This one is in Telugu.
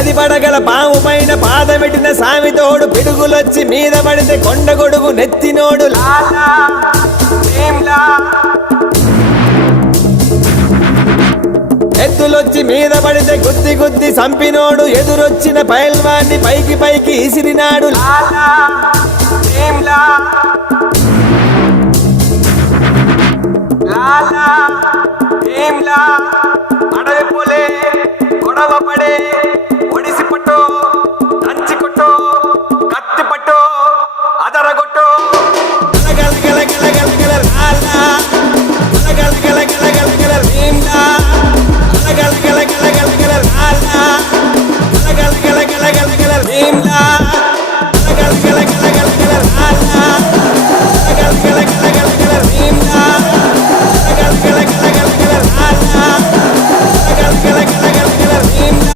10 పడగల పాము పైన పాదమెట్టిన సామితోడు పిడుగులొచ్చి మీద పడితే కొండ గొడుగు నెత్తినోడు లాలా భీమ్లా. ఎద్దులొచ్చి మీద పడితే గుద్ది గుద్ది సంపినోడు ఎదురొచ్చిన పైల్వాన్ని పైకి పైకి ఇసిరినాడు లాలా భీమ్లా. లాలా భీమ్లా. అడవి పొలే గొడవ పడే ఒడిసి పట్టు